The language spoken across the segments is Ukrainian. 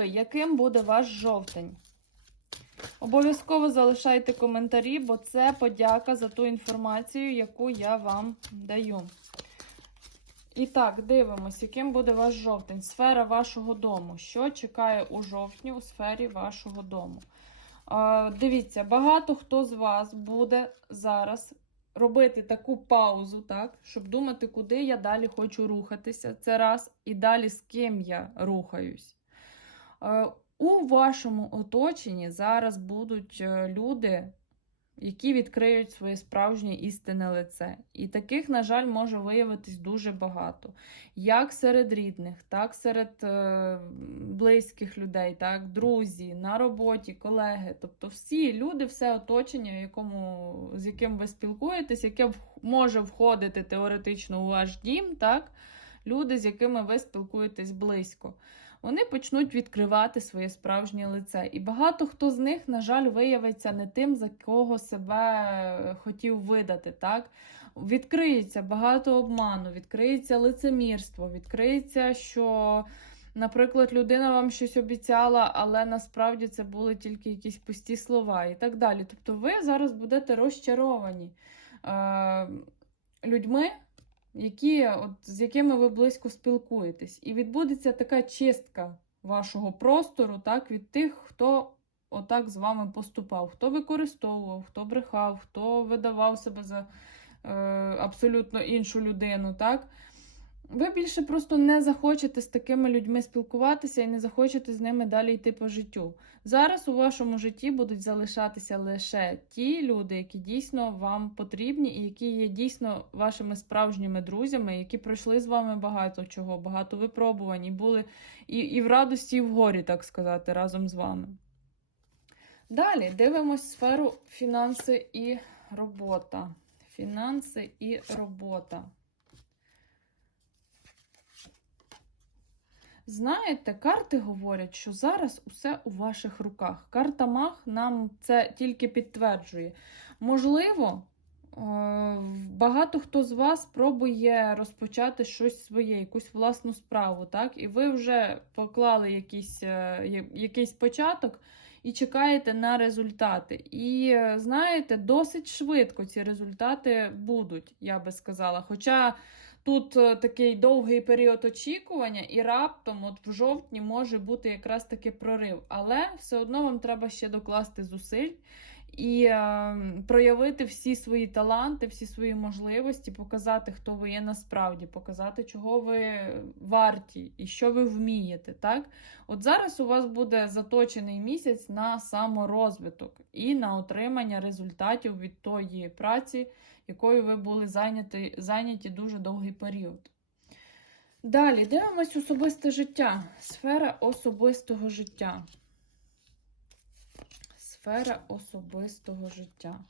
Діви, яким буде ваш жовтень? Обов'язково залишайте коментарі, бо це подяка за ту інформацію, яку я вам даю. І так, дивимось, яким буде ваш жовтень. Сфера вашого дому. Що чекає у жовтні у сфері вашого дому? Е, дивіться, багато хто з вас буде зараз робити таку паузу, так, щоб думати, куди я далі хочу рухатися. Це раз, і далі з ким я рухаюсь. Е, у вашому оточенні зараз будуть е, люди, які відкриють своє справжнє істинне лице. І таких, на жаль, може виявитись дуже багато. Як серед рідних, так серед е, близьких людей, так, друзі, на роботі, колеги. Тобто всі люди, все оточення, якому, з яким ви спілкуєтесь, яке може входити теоретично у ваш дім, так, люди, з якими ви спілкуєтесь близько вони почнуть відкривати своє справжнє лице. І багато хто з них, на жаль, виявиться не тим, за кого себе хотів видати. Так? Відкриється багато обману, відкриється лицемірство, відкриється, що. Наприклад, людина вам щось обіцяла, але насправді це були тільки якісь пусті слова і так далі. Тобто ви зараз будете розчаровані е, людьми, які, от, з якими ви близько спілкуєтесь. І відбудеться така чистка вашого простору так, від тих, хто отак з вами поступав, хто використовував, хто брехав, хто видавав себе за е, абсолютно іншу людину. так. Ви більше просто не захочете з такими людьми спілкуватися і не захочете з ними далі йти по життю. Зараз у вашому житті будуть залишатися лише ті люди, які дійсно вам потрібні, і які є дійсно вашими справжніми друзями, які пройшли з вами багато чого, багато випробувань, і були і, і в радості, і в горі, так сказати, разом з вами. Далі дивимось сферу фінанси і робота. Фінанси і робота. Знаєте, карти говорять, що зараз усе у ваших руках. Карта Мах нам це тільки підтверджує. Можливо, е, багато хто з вас пробує розпочати щось своє, якусь власну справу, так? І ви вже поклали якийсь, е, якийсь початок і чекаєте на результати. І е, знаєте, досить швидко ці результати будуть, я би сказала. Хоча. Тут е, такий довгий період очікування, і раптом, от в жовтні, може бути якраз таки прорив. Але все одно вам треба ще докласти зусиль і е, проявити всі свої таланти, всі свої можливості, показати, хто ви є насправді, показати, чого ви варті і що ви вмієте. Так? От зараз у вас буде заточений місяць на саморозвиток і на отримання результатів від тої праці, якою ви були зайняті, зайняті дуже довгий період. Далі дивимось особисте життя. Сфера особистого життя. Сфера особистого життя.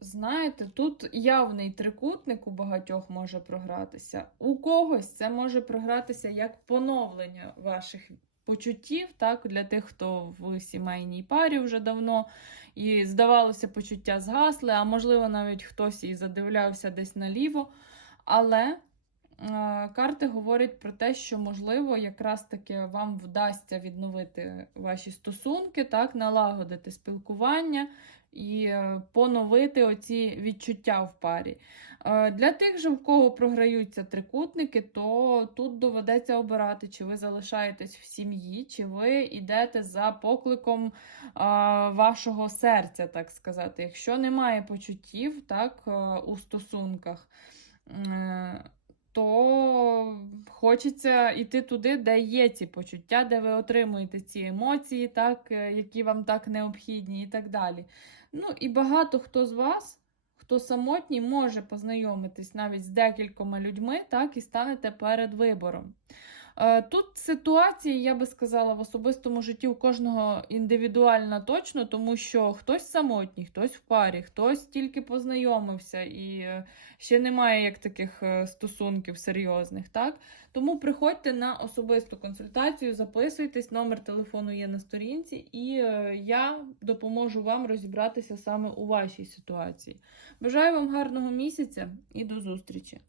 Знаєте, тут явний трикутник у багатьох може програтися. У когось це може програтися як поновлення ваших почуттів, так, для тих, хто в сімейній парі вже давно, і здавалося, почуття згасли, а можливо, навіть хтось і задивлявся десь наліво. Але карти говорять про те, що, можливо, якраз таки вам вдасться відновити ваші стосунки, так, налагодити спілкування і е, поновити оці відчуття в парі. Е, Для тих же, в кого програються трикутники, то тут доведеться обирати, чи ви залишаєтесь в сім'ї, чи ви йдете за покликом е, вашого серця, так сказати. Якщо немає почуттів так, е, у стосунках, е, то хочеться йти туди, де є ці почуття, де ви отримуєте ці емоції, так, е, які вам так необхідні, і так далі. Ну і багато хто з вас, хто самотній, може познайомитись навіть з декількома людьми, так, і станете перед вибором. Е, Тут ситуації, я би сказала, в особистому житті у кожного індивідуальна точно, тому що хтось самотній, хтось в парі, хтось тільки познайомився і е, ще немає як таких е, стосунків серйозних. так? Тому приходьте на особисту консультацію, записуйтесь, номер телефону є на сторінці, і я допоможу вам розібратися саме у вашій ситуації. Бажаю вам гарного місяця і до зустрічі!